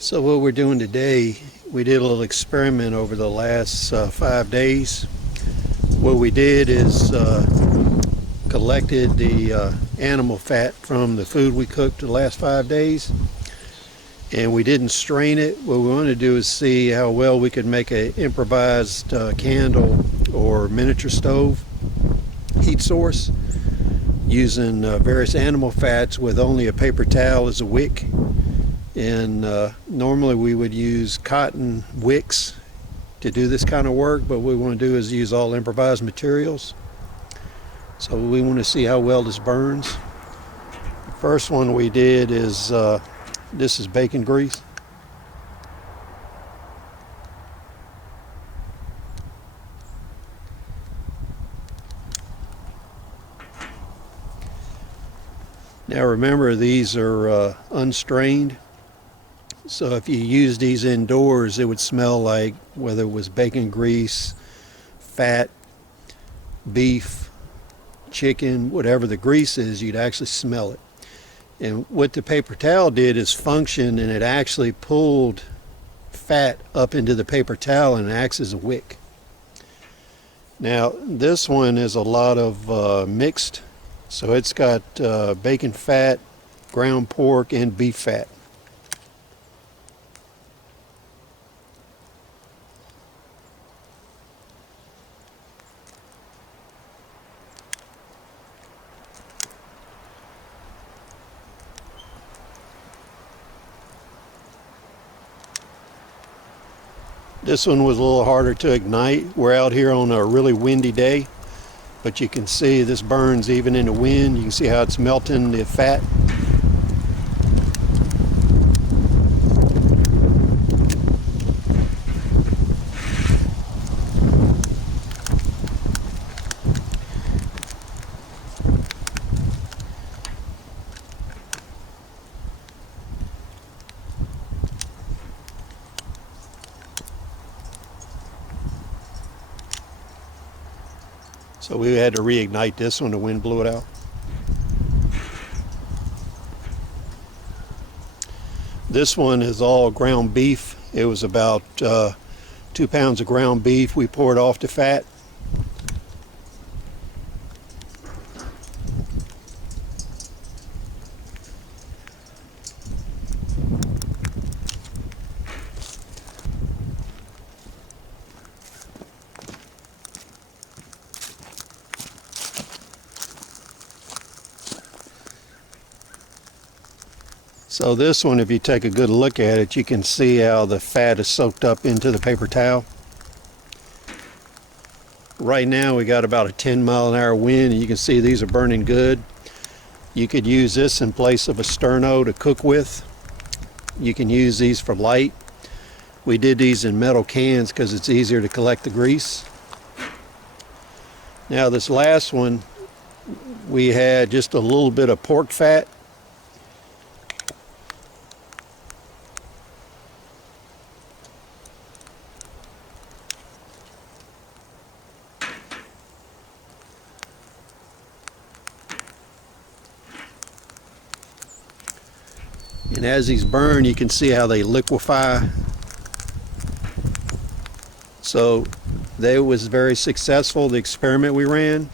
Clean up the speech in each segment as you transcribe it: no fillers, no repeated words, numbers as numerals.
So what we're doing today, we did a little experiment over the last 5 days. What we did is collected the animal fat from the food we cooked the last 5 days, and we didn't strain it. What we want to do is see how well we could make an improvised candle or miniature stove heat source using various animal fats with only a paper towel as a wick. And normally we would use cotton wicks to do this kind of work, but what we want to do is use all improvised materials. So we want to see how well this burns. The first one we did is this is bacon grease. Now remember, these are unstrained. So if you use these indoors, it would smell like, whether it was bacon grease, fat, beef, chicken, whatever the grease is, you'd actually smell it. And what the paper towel did is function, and it actually pulled fat up into the paper towel and acts as a wick. Now this one is a lot of mixed, so it's got bacon fat, ground pork, and beef fat. This one was a little harder to ignite. We're out here on a really windy day, but you can see this burns even in the wind. You can see how it's melting the fat. So we had to reignite this when the wind blew it out. This one is all ground beef. It was about 2 pounds of ground beef. We poured off the fat. So this one, if you take a good look at it, you can see how the fat is soaked up into the paper towel. Right now we got about a 10-mile-an-hour wind, and you can see these are burning good. You could use this in place of a sterno to cook with. You can use these for light. We did these in metal cans because it's easier to collect the grease. Now this last one, we had just a little bit of pork fat. And as these burn, you can see how they liquefy. So that was very successful, the experiment we ran.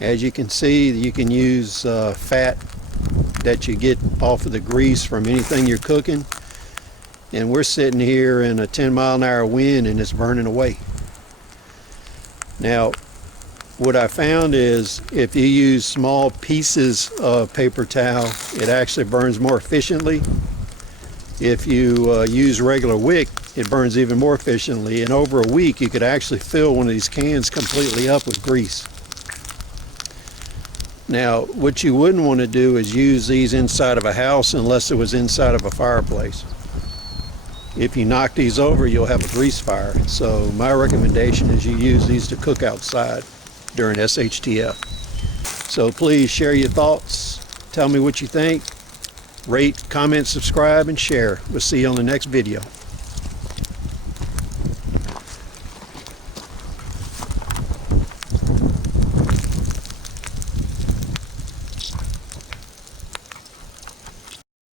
As you can see, you can use fat that you get off of the grease from anything you're cooking. And we're sitting here in a 10-mile-an-hour wind, and it's burning away. Now, what I found is if you use small pieces of paper towel, it actually burns more efficiently. If you use regular wick, it burns even more efficiently. And over a week, you could actually fill one of these cans completely up with grease. Now, what you wouldn't want to do is use these inside of a house unless it was inside of a fireplace. If you knock these over, you'll have a grease fire. So my recommendation is you use these to cook outside during SHTF. So please share your thoughts. Tell me what you think. Rate, comment, subscribe, and share. We'll see you on the next video.